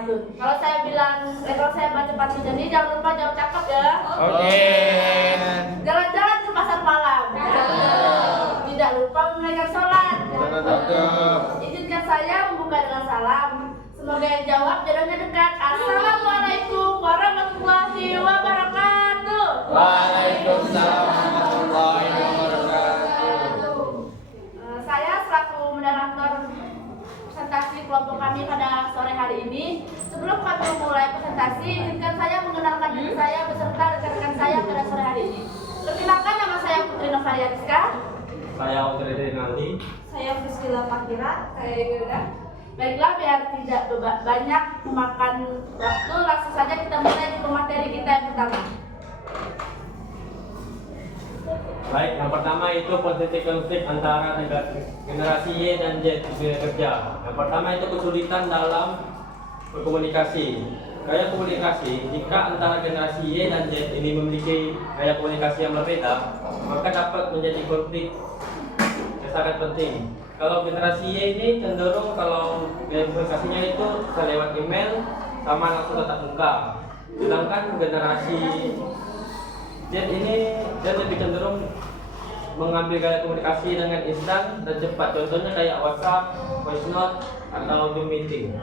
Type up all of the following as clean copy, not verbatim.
pantun. Kalau saya baca pantun ini jangan lupa jawab cakep ya. Oke. Jalan-jalan ke pasar malam. Tidak lupa menunaikan sholat. Izinkan saya membuka dengan salam. Semoga yang jawab jodohnya dekat. Assalamualaikum warahmatullahi wabarakatuh. Waalaikumsalam warahmatullahi wabarakatuh. Saya selaku moderator presentasi kelompok kami pada sore hari ini. Sebelum kami memulai presentasi, izinkan saya mengenalkan diri saya beserta rekan-rekan saya pada sore hari ini. Perkenalkan, nama saya Putri Novaria Rizka. Saya Audrey Renaldi. Saya Priscilla Fakira. Saya Yura. Baiklah, biar tidak banyak memakan waktu, langsung saja kita mulai ke materi kita yang pertama. Baik, yang pertama itu potensi konflik antara generasi Y dan Z di dunia kerja. Yang pertama itu kesulitan dalam berkomunikasi. Gaya komunikasi, jika antara generasi Y dan Z ini memiliki gaya komunikasi yang berbeda, maka dapat menjadi konflik yang sangat penting. Kalau generasi Y ini cenderung kalau gaya komunikasinya itu bisa lewat email sama langsung tatap muka. Sedangkan generasi Z ini dia lebih cenderung mengambil gaya komunikasi dengan instan dan cepat. Contohnya kayak WhatsApp, voice note, atau Zoom meeting.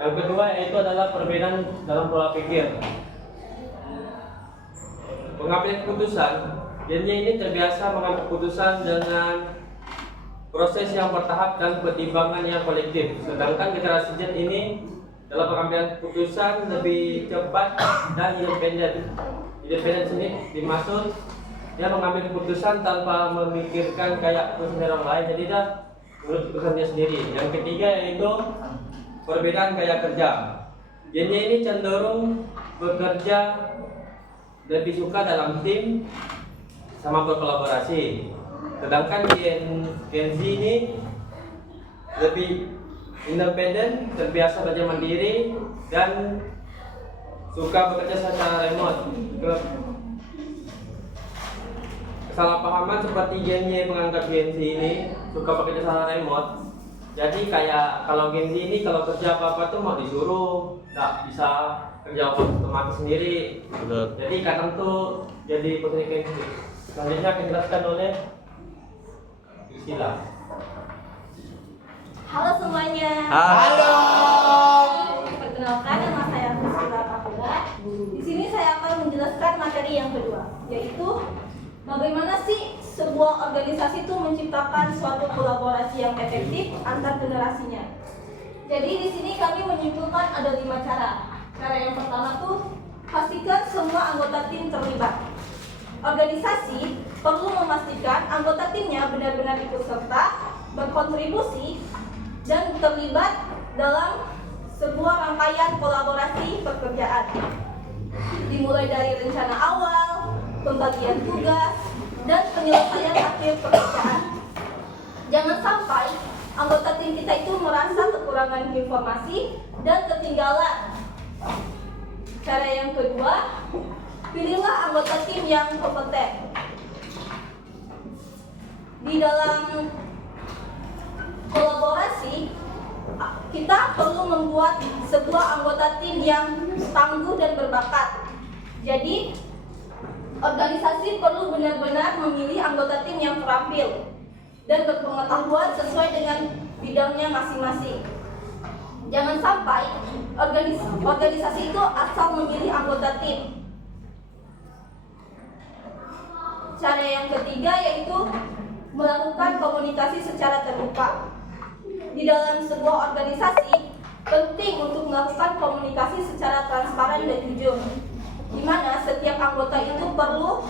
Yang kedua yaitu adalah perbedaan dalam pola pikir. Pengambilan keputusan, Gen Y ini terbiasa mengambil keputusan dengan proses yang bertahap dan pertimbangan yang kolektif. Sedangkan generasi Z ini dalam pengambilan keputusan lebih cepat dan independen. Independen sini dimaksud dia mengambil keputusan tanpa memikirkan kayak keputusan orang lain, jadi dia menurut keputusan dia sendiri. Yang ketiga yaitu perbedaan gaya kerja. Gen Y ini cenderung bekerja lebih suka dalam tim sama berkolaborasi. Sedangkan Gen Z ini lebih independen, terbiasa belajar mandiri dan suka bekerja secara remote. Kesalahpahaman seperti Gen Y menganggap Gen Z ini suka bekerja secara remote. Jadi kayak kalau Gen Z ini kalau kerja apa-apa tuh mau disuruh, nggak bisa kerja otomatis sendiri. Jadi kadang tuh jadi potensi. Selanjutnya akan dijelaskan oleh Priscilla. Halo semuanya. Halo. Perkenalkan, nama saya Priscilla Fakira. Di sini saya akan menjelaskan materi yang kedua, yaitu bagaimana sih sebuah organisasi itu menciptakan suatu kolaborasi yang efektif antar generasinya. Jadi di sini kami menyimpulkan ada 5 cara. Cara yang pertama tuh pastikan semua anggota tim terlibat. Organisasi perlu memastikan anggota timnya benar-benar ikut serta, berkontribusi, dan terlibat dalam sebuah rangkaian kolaborasi pekerjaan. Dimulai dari rencana awal, pembagian tugas, dan penyelesaian akhir pekerjaan. Jangan sampai anggota tim kita itu merasa kekurangan informasi dan ketinggalan. Cara yang kedua, pilihlah anggota tim yang kompeten. Di dalam kolaborasi, kita perlu membuat sebuah anggota tim yang tangguh dan berbakat. Jadi, organisasi perlu benar-benar memilih anggota tim yang terampil dan berpengetahuan sesuai dengan bidangnya masing-masing. Jangan sampai organisasi itu asal memilih anggota tim. Cara yang ketiga yaitu melakukan komunikasi secara terbuka. Di dalam sebuah organisasi, penting untuk melakukan komunikasi secara transparan dan jujur, di mana setiap anggota itu perlu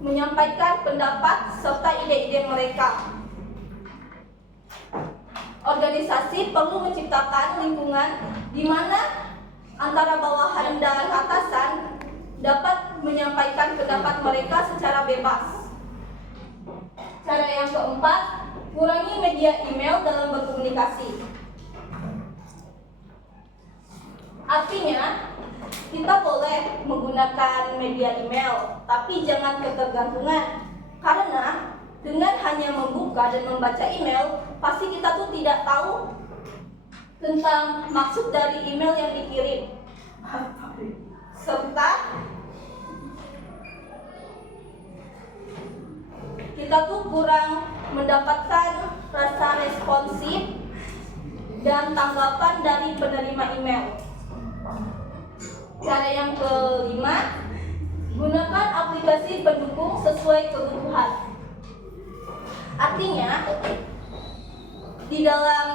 menyampaikan pendapat serta ide-ide mereka. Organisasi perlu menciptakan lingkungan di mana antara bawahan dan atasan dapat menyampaikan pendapat mereka secara bebas. Cara yang keempat, kurangi media email dalam berkomunikasi. Artinya, kita boleh menggunakan media email, tapi jangan ketergantungan. Karena dengan hanya membuka dan membaca email, pasti kita tuh tidak tahu tentang maksud dari email yang dikirim, serta kita tuh kurang mendapatkan rasa responsif dan tanggapan dari penerima email. Cara yang kelima, gunakan aplikasi pendukung sesuai kebutuhan. Artinya, di dalam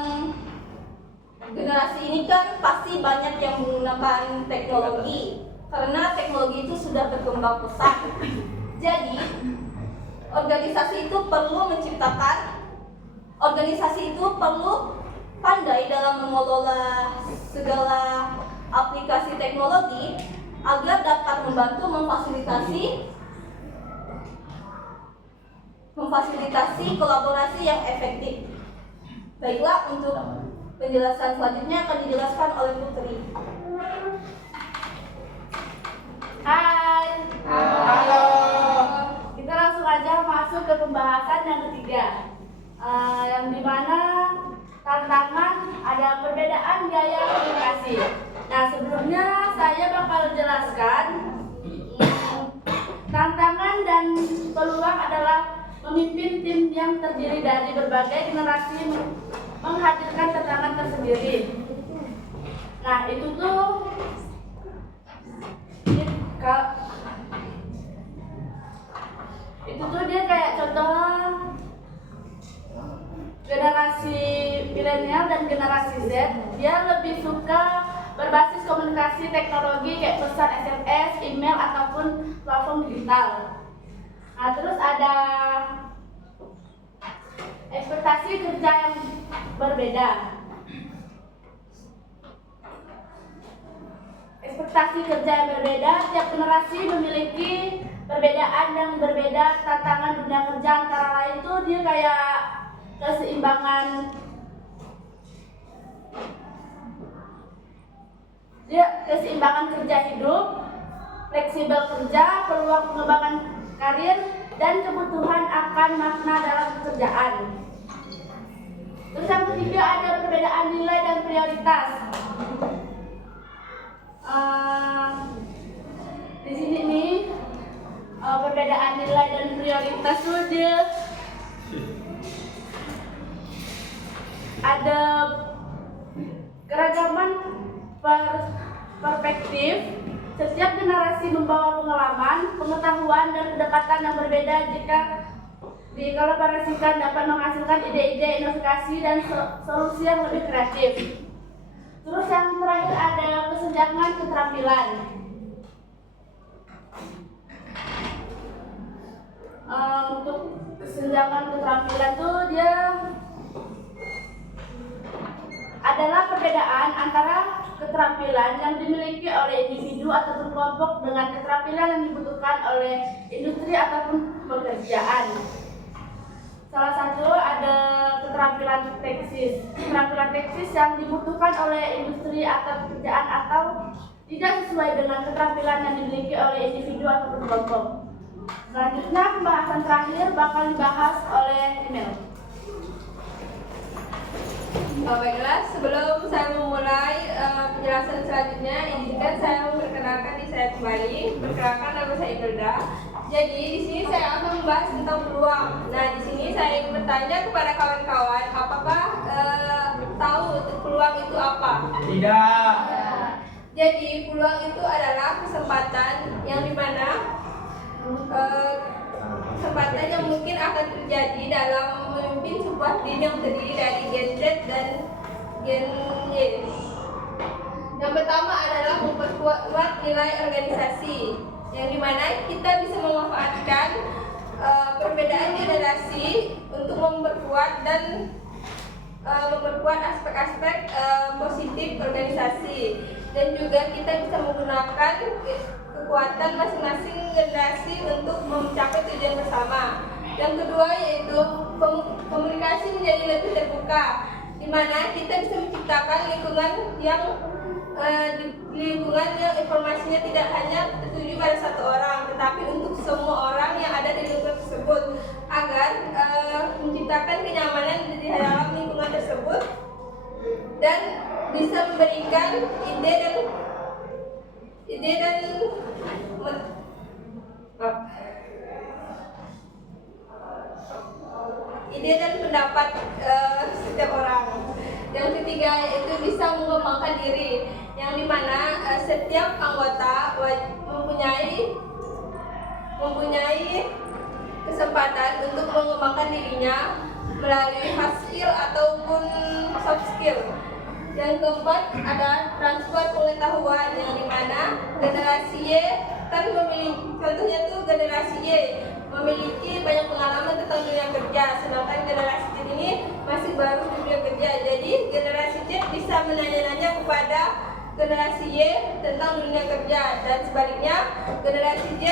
generasi ini kan pasti banyak yang menggunakan teknologi, karena teknologi itu sudah berkembang pesat. Jadi, organisasi itu perlu pandai dalam mengelola segala aplikasi teknologi agar dapat membantu memfasilitasi kolaborasi yang efektif. Baiklah, untuk penjelasan selanjutnya akan dijelaskan oleh Putri. Hai. Halo. Kita langsung aja masuk ke pembahasan yang ketiga, yang dimana tantangan ada perbedaan gaya komunikasi. Nah, sebelumnya saya bakal jelaskan tantangan dan peluang adalah memimpin tim yang terdiri dari berbagai generasi menghadirkan tantangan tersendiri. Nah, itu tuh dia kayak contoh generasi milenial dan generasi Z, dia lebih suka berbasis komunikasi teknologi kayak pesan SMS, email ataupun platform digital. Nah, terus ada ekspektasi kerja yang berbeda. Ekspektasi kerja yang berbeda, tiap generasi memiliki perbedaan yang berbeda. Tantangan dunia kerja antara lain tuh dia kayak keseimbangan kerja hidup, fleksibel kerja, peluang pengembangan karir, dan kebutuhan akan makna dalam pekerjaan. Terus yang ketiga ada perbedaan nilai dan prioritas. Di sini nih perbedaan nilai dan prioritas tuh dia ada keragaman perspektif. Setiap generasi membawa pengalaman, pengetahuan, dan kedekatan yang berbeda. Jika dikolaborasikan dapat menghasilkan ide-ide inovasi dan solusi yang lebih kreatif. Terus yang terakhir ada kesenjangan keterampilan. Untuk kesenjangan keterampilan tuh dia adalah perbedaan antara keterampilan yang dimiliki oleh individu ataupun kelompok dengan keterampilan yang dibutuhkan oleh industri ataupun pekerjaan. Salah satu ada keterampilan teknis. Keterampilan teknis yang dibutuhkan oleh industri atau pekerjaan atau tidak sesuai dengan keterampilan yang dimiliki oleh individu ataupun kelompok. Selanjutnya pembahasan terakhir bakal dibahas oleh email. Baiklah, sebelum saya memulai penjelasan selanjutnya, izinkan saya memperkenalkan diri saya kembali. Perkenalkan, nama saya Imelda. Jadi di sini saya akan membahas tentang peluang. Nah, di sini saya ingin bertanya kepada kawan-kawan, apakah tahu peluang itu apa? Tidak. Jadi peluang itu adalah kesempatan yang dimana kesempatan yang mungkin akan terjadi dalam memimpin sebuah tim yang terdiri dari Gen Z dan Gen Y. Yang pertama adalah memperkuat nilai organisasi, yang dimana kita bisa memanfaatkan perbedaan generasi untuk memperkuat aspek-aspek positif organisasi, dan juga kita bisa menggunakan kekuatan masing-masing generasi untuk mencapai tujuan bersama. Yang kedua yaitu komunikasi menjadi lebih terbuka, di mana kita bisa menciptakan lingkungan yang informasinya tidak hanya tertuju pada satu orang, tetapi untuk semua orang yang ada di lingkungan tersebut, agar menciptakan kenyamanan di dalam lingkungan tersebut. Dan pendapat setiap orang. Yang ketiga yaitu bisa mengembangkan diri, yang dimana setiap anggota mempunyai kesempatan untuk mengembangkan dirinya melalui hard skill ataupun soft skill. Yang keempat ada transfer pengetahuan, yang dimana generasi Y kan memiliki, contohnya tuh generasi Y memiliki banyak pengalaman tentang dunia kerja, sedangkan generasi Z ini masih baru di dunia kerja. Jadi generasi Z bisa menanya-nanya kepada generasi Y tentang dunia kerja, dan sebaliknya generasi Z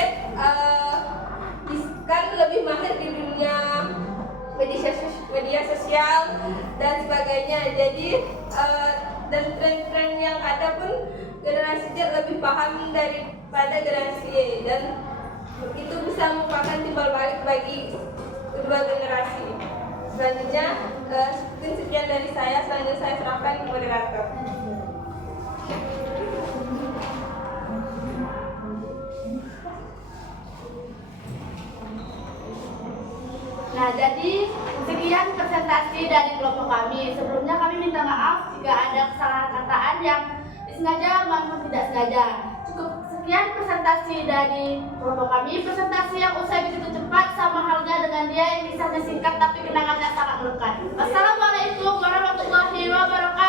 kan lebih mahir di dunia media sosial dan sebagainya. Jadi dan tren-tren yang ada pun generasi Z lebih paham daripada generasi Y, dan itu bisa merupakan timbal balik bagi kedua generasi. Selanjutnya sekian dari saya. Selanjutnya saya serahkan ke moderator. Nah, jadi sekian presentasi dari kelompok kami. Sebelumnya kami minta maaf jika ada kesalahan kataan yang disengaja maupun tidak sengaja. Cukup sekian presentasi dari kelompok kami. Presentasi yang usai begitu cepat, sama halnya dengan dia yang kisahnya singkat tapi kenangannya sangat melekat. Wassalamualaikum warahmatullahi wabarakatuh.